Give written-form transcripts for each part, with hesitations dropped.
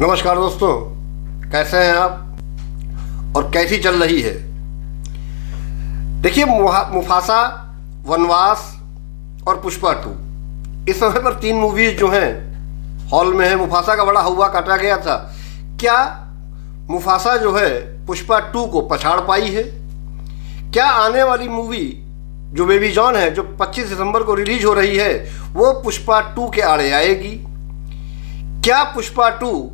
नमस्कार दोस्तों, कैसे हैं आप और कैसी चल रही है। देखिए, मुफासा, वनवास और पुष्पा 2 इस समय पर 3 मूवीज जो हैं हॉल में है। मुफासा का बड़ा हौवा काटा गया था। क्या मुफासा जो है पुष्पा 2 को पछाड़ पाई है? क्या आने वाली मूवी जो बेबी जॉन है, जो 25 दिसंबर को रिलीज हो रही है, वो पुष्पा 2 के आड़े आएगी? क्या पुष्पा 2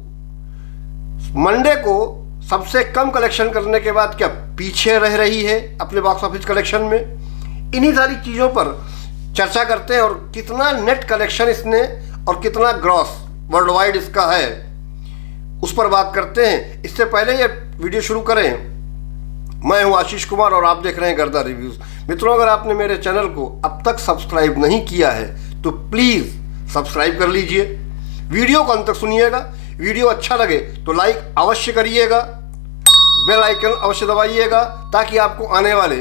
मंडे को सबसे कम कलेक्शन करने के बाद क्या पीछे रह रही है अपने बॉक्स ऑफिस कलेक्शन में? इन्हीं सारी चीज़ों पर चर्चा करते हैं और कितना नेट कलेक्शन इसने और कितना ग्रॉस वर्ल्ड वाइड इसका है, उस पर बात करते हैं। इससे पहले ये वीडियो शुरू करें, मैं हूं आशीष कुमार और आप देख रहे हैं गर्दा रिव्यूज़। मित्रों, अगर आपने मेरे चैनल को अब तक सब्सक्राइब नहीं किया है तो प्लीज़ सब्सक्राइब कर लीजिए। वीडियो को अंत तक सुनिएगा। वीडियो अच्छा लगे तो लाइक अवश्य करिएगा, बेल आइकन अवश्य दबाइएगा ताकि आपको आने वाले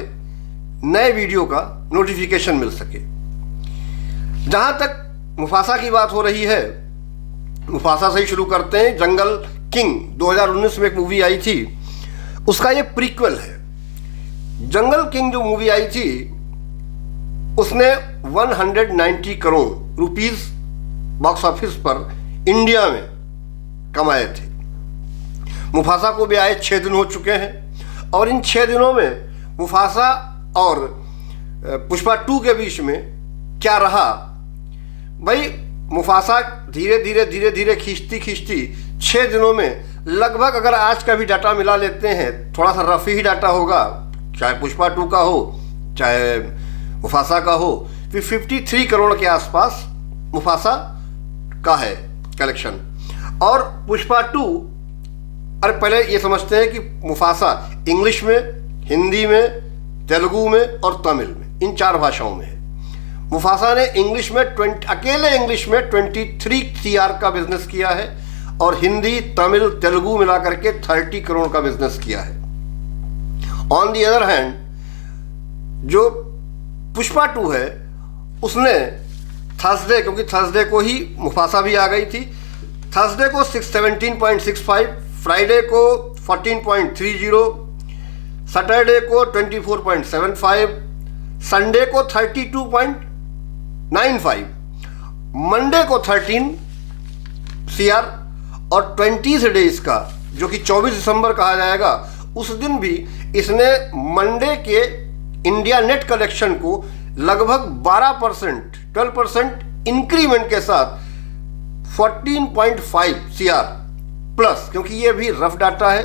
नए वीडियो का नोटिफिकेशन मिल सके। जहां तक मुफासा की बात हो रही है, मुफासा से ही शुरू करते हैं। जंगल किंग 2019 में एक मूवी आई थी, उसका ये प्रीक्वल है। जंगल किंग जो मूवी आई थी उसने 190 करोड़ रुपीस बॉक्स ऑफिस पर इंडिया में कमाए थे। मुफासा को भी आए 6 दिन हो चुके हैं और इन 6 दिनों में मुफासा और पुष्पा 2 के बीच में क्या रहा भाई। मुफासा धीरे धीरे खींचती 6 दिनों में लगभग, अगर आज का भी डाटा मिला लेते हैं, थोड़ा सा रफ ही डाटा होगा, चाहे पुष्पा 2 का हो चाहे मुफासा का हो, फिर 53 करोड़ के आसपास मुफासा का है कलेक्शन। और पुष्पा 2, अरे पहले ये समझते हैं कि मुफासा इंग्लिश में, हिंदी में, तेलुगु में और तमिल में, इन 4 भाषाओं में है। मुफासा ने इंग्लिश में अकेले इंग्लिश में 23 CR का बिजनेस किया है और हिंदी, तमिल, तेलुगु मिला करके 30 करोड़ का बिजनेस किया है। ऑन दी अदर हैंड, जो पुष्पा 2 है उसने थर्सडे, क्योंकि थर्सडे को ही मुफासा भी आ गई थी, थर्सडे को 17.65, फ्राइडे को 14.30, सैटरडे को 24.75, संडे को 32.95, मंडे को 13 CR और 20 डेज का जो कि 24 दिसंबर कहा जाएगा, उस दिन भी इसने मंडे के इंडिया नेट कलेक्शन को लगभग 12% इंक्रीमेंट के साथ 14.5 CR प्लस, क्योंकि ये भी रफ डाटा है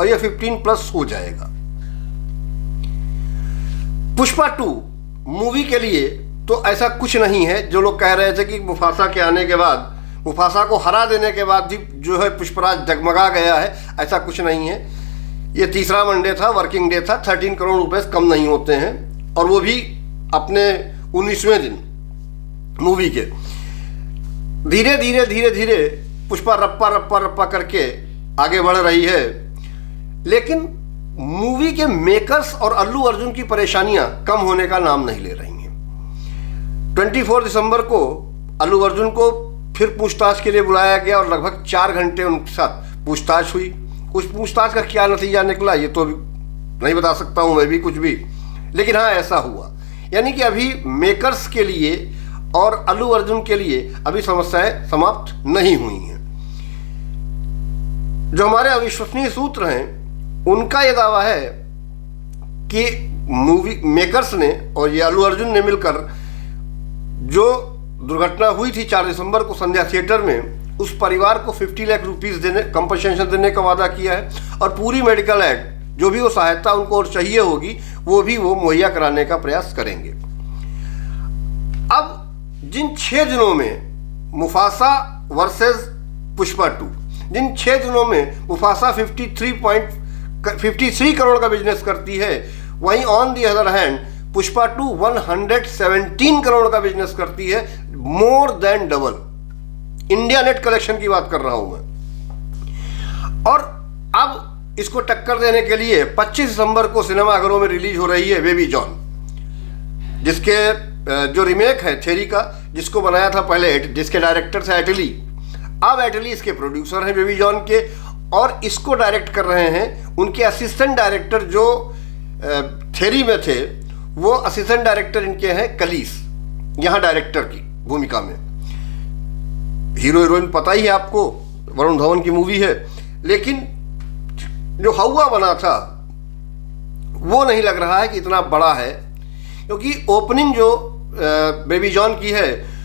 और ये 15+ हो जाएगा। पुष्पा 2 मूवी के लिए तो ऐसा कुछ नहीं है। जो लोग कह रहे थे कि मुफासा के आने के बाद, मुफासा को हरा देने के बाद भी जो है पुष्पराज डगमगा गया है, ऐसा कुछ नहीं है। ये तीसरा मंडे था, वर्किंग डे था, 13 करोड़ रुपए कम नहीं होते हैं और वो भी अपने 19वें दिन मूवी के। धीरे धीरे पुष्पा रप्पा करके आगे बढ़ रही है। लेकिन मूवी के मेकर्स और अल्लू अर्जुन की परेशानियां कम होने का नाम नहीं ले रही हैं। 24 दिसंबर को अल्लू अर्जुन को फिर पूछताछ के लिए बुलाया गया और लगभग 4 घंटे उनके साथ पूछताछ हुई। उस पूछताछ का क्या नतीजा निकला ये तो नहीं बता सकता हूं मैं भी कुछ भी, लेकिन हाँ ऐसा हुआ। यानी कि अभी मेकर्स के लिए और अल्लू अर्जुन के लिए अभी समस्याएं समाप्त नहीं हुई हैं। जो हमारे अविश्वसनीय सूत्र हैं उनका यह दावा है कि मूवी मेकर्स ने और ये अल्लू अर्जुन ने मिलकर जो दुर्घटना हुई थी 4 दिसंबर को संध्या थिएटर में, उस परिवार को 50 लाख रुपीस देने, कंपनसेशन देने का वादा किया है और पूरी मेडिकल एड जो भी वो सहायता उनको और चाहिए होगी वो भी वो मुहैया कराने का प्रयास करेंगे। अब जिन 6 दिनों में मुफासा वर्सेस पुष्पा 2, जिन 6 दिनों में मुफासा 53 करोड़ का बिजनेस करती है, वहीं on the other hand Pushpa 2 117 crore का बिजनेस करती है, more than double. India net collection की बात कर रहा हूं मैं। और अब इसको टक्कर देने के लिए 25 दिसंबर को सिनेमाघरों में रिलीज हो रही है बेबी जॉन, जिसके जो रीमेक है थेरी का, जिसको बनाया था पहले, जिसके डायरेक्टर थे एटली, अब एटली इसके प्रोड्यूसर हैं बेबी जॉन के, और इसको डायरेक्ट कर रहे हैं उनके असिस्टेंट डायरेक्टर जो थेरी में थे, वो असिस्टेंट डायरेक्टर इनके हैं कलीस, यहाँ डायरेक्टर की भूमिका में। हीरो हीरोइन पता ही है आपको, वरुण धवन की मूवी है, लेकिन जो हवा बना था वो नहीं लग रहा है कि इतना बड़ा है, क्योंकि ओपनिंग जो बेबी जॉन की है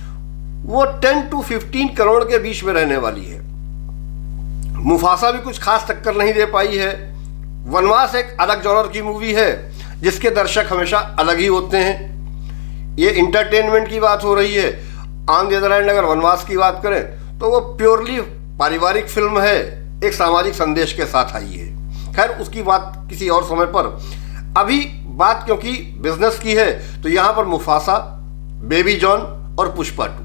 वो 10 to 15 करोड़ के बीच में रहने वाली है। मुफासा भी कुछ खास टक्कर नहीं दे पाई है। वनवास एक अलग जॉनर की मूवी है जिसके दर्शक हमेशा अलग ही होते हैं। ये इंटरटेनमेंट की बात हो रही है। ऑन द अदर हैंड अगर वनवास की बात करें तो वो प्योरली पारिवारिक फिल्म है, एक सामाजिक संदेश के साथ आई है। खैर उसकी बात किसी और समय पर। अभी बात क्योंकि बिजनेस की है तो यहाँ पर मुफासा, बेबी जॉन और पुष्पा 2।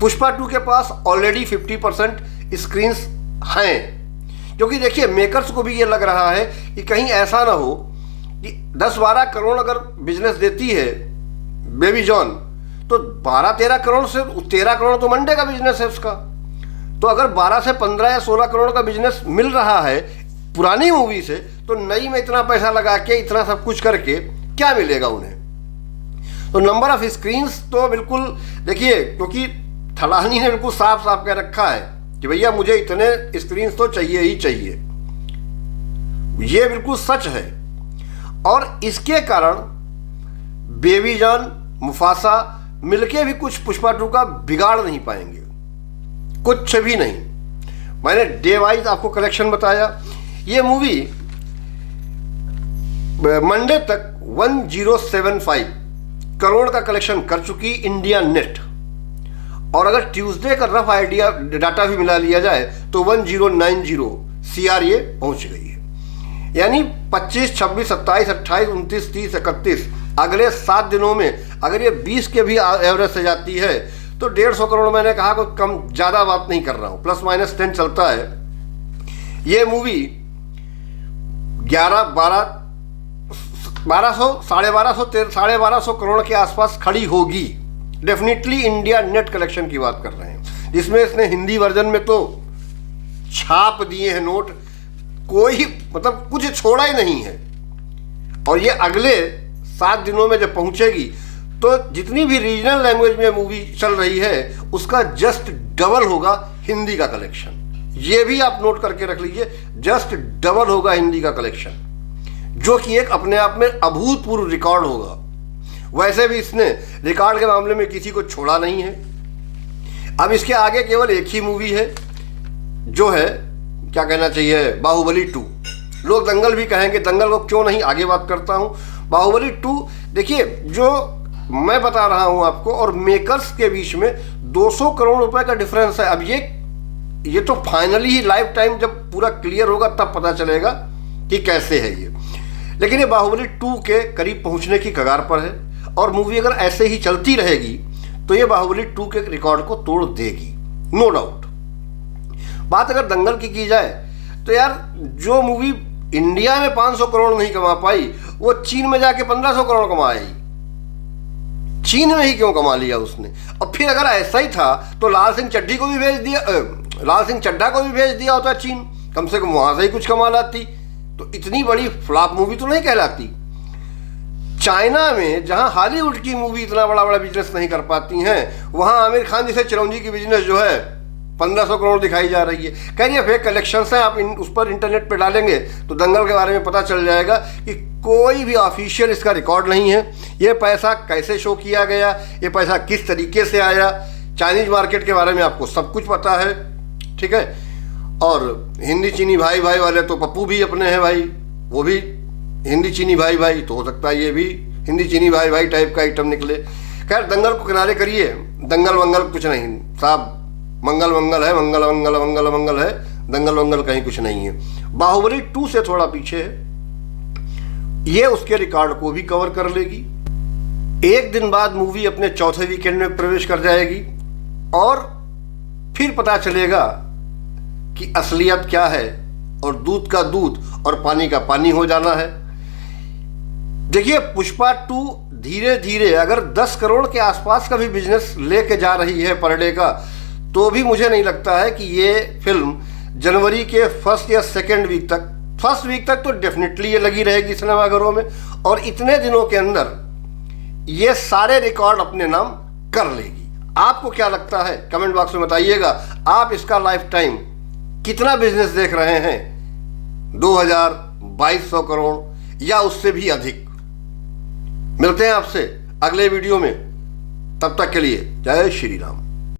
पुष्पा 2 के पास ऑलरेडी 50% स्क्रीन्स हैं, क्योंकि देखिए मेकर्स को भी ये लग रहा है कि कहीं ऐसा ना हो कि 10-12 करोड़ अगर बिजनेस देती है बेबी जॉन तो 12-13 करोड़ से 13 करोड़ तो मंडे का बिजनेस है उसका। तो अगर 12 से 15 या 16 करोड़ का बिजनेस मिल रहा है पुरानी मूवी से, तो नई में इतना पैसा लगा के इतना सब कुछ करके क्या मिलेगा उन्हें। तो नंबर ऑफ स्क्रीन्स तो बिल्कुल देखिए, क्योंकि थलानी ने बिल्कुल साफ साफ कह रखा है कि भैया मुझे इतने स्क्रीन्स तो चाहिए ही चाहिए। ये बिल्कुल सच है, और इसके कारण बेबी जॉन, मुफासा मिलके भी कुछ पुष्पा 2 का बिगाड़ नहीं पाएंगे, कुछ भी नहीं। मैंने डे वाइज आपको कलेक्शन बताया। ये मूवी मंडे तक 1075 करोड़ का कलेक्शन कर चुकी इंडिया नेट, और अगर ट्यूसडे का रफ आइडिया डाटा भी मिला लिया जाए तो 1090 CRA पहुंच गई है। यानी 25, 26, 27, 28, 29, 30, 31 अगले 7 दिनों में अगर ये 20 के भी एवरेज से जाती है तो 150 करोड़, मैंने कहा कोई कम ज़्यादा बात नहीं कर रहा हूँ, ±10 चलता है। ये मूवी 1200 करोड़ के आसपास खड़ी होगी। डेफिनेटली इंडिया नेट कलेक्शन की बात कर रहे हैं, जिसमें इसने हिंदी वर्जन में तो छाप दिए हैं नोट, कोई मतलब कुछ छोड़ा ही नहीं है। और ये अगले 7 दिनों में जब पहुंचेगी तो जितनी भी रीजनल लैंग्वेज में मूवी चल रही है उसका जस्ट डबल होगा हिंदी का कलेक्शन। ये भी आप नोट करके रख लीजिए, जस्ट डबल होगा हिंदी का कलेक्शन, जो कि एक अपने आप में अभूतपूर्व रिकॉर्ड होगा। वैसे भी इसने रिकॉर्ड के मामले में किसी को छोड़ा नहीं है। अब इसके आगे केवल एक ही मूवी है जो है, क्या कहना चाहिए, बाहुबली 2। लोग दंगल भी कहेंगे, दंगल को क्यों नहीं आगे बात करता हूं। बाहुबली 2 देखिए, जो मैं बता रहा हूं आपको और मेकर्स के बीच में 200 करोड़ रुपए का डिफरेंस है। अब ये तो फाइनली ही लाइफ टाइम जब पूरा क्लियर होगा तब पता चलेगा कि कैसे है ये। लेकिन ये बाहुबली 2 के करीब पहुंचने की कगार पर है, और मूवी अगर ऐसे ही चलती रहेगी तो ये बाहुबली 2 के रिकॉर्ड को तोड़ देगी, नो डाउट। बात अगर दंगल की जाए तो यार, जो मूवी इंडिया में 500 करोड़ नहीं कमा पाई वो चीन में जाके 1500 करोड़ कमाई। चीन में ही क्यों कमा लिया उसने। और फिर अगर ऐसा ही था तो लाल सिंह चड्ढा को भी भेज दिया होता चीन, कम से कम वहां से ही कुछ कमा लाती, तो इतनी बड़ी फ्लॉप मूवी तो नहीं कहलाती। चाइना में जहां हॉलीवुड की मूवी इतना बड़ा बिजनेस नहीं कर पाती हैं, वहां आमिर खान जैसे चिरंजी की बिजनेस जो है 1500 करोड़ दिखाई जा रही है। कह फेक कलेक्शंस हैं, आप उस पर इंटरनेट पे डालेंगे तो दंगल के बारे में पता चल जाएगा कि कोई भी ऑफिशियल इसका रिकॉर्ड नहीं है। ये पैसा कैसे शो किया गया, ये पैसा किस तरीके से आया, चाइनीज मार्केट के बारे में आपको सब कुछ पता है, ठीक है। और हिंदी चीनी भाई भाई वाले तो पप्पू भी अपने हैं भाई, वो भी हिंदी चीनी भाई भाई, तो हो सकता है ये भी हिंदी चीनी भाई भाई टाइप का आइटम निकले। खैर दंगल को किनारे करिए, दंगल वंगल कुछ नहीं साहब, मंगल मंगल है, मंगल मंगल मंगल मंगल है, दंगल वंगल कहीं कुछ नहीं है। बाहुबली 2 से थोड़ा पीछे है, ये उसके रिकॉर्ड को भी कवर कर लेगी। एक दिन बाद मूवी अपने चौथे वीकेंड में प्रवेश कर जाएगी, और फिर पता चलेगा कि असलियत क्या है, और दूध का दूध और पानी का पानी हो जाना है। देखिए पुष्पा 2 धीरे धीरे अगर 10 करोड़ के आसपास का भी बिजनेस लेके जा रही है पर डे का, तो भी मुझे नहीं लगता है कि ये फिल्म जनवरी के फर्स्ट या सेकेंड वीक तक, फर्स्ट वीक तक तो डेफिनेटली ये लगी रहेगी सिनेमाघरों में, और इतने दिनों के अंदर ये सारे रिकॉर्ड अपने नाम कर लेगी। आपको क्या लगता है कमेंट बॉक्स में बताइएगा। आप इसका लाइफ टाइम कितना बिजनेस देख रहे हैं? 2000, 2200 करोड़ या उससे भी अधिक? मिलते हैं आपसे अगले वीडियो में, तब तक के लिए जय श्री राम।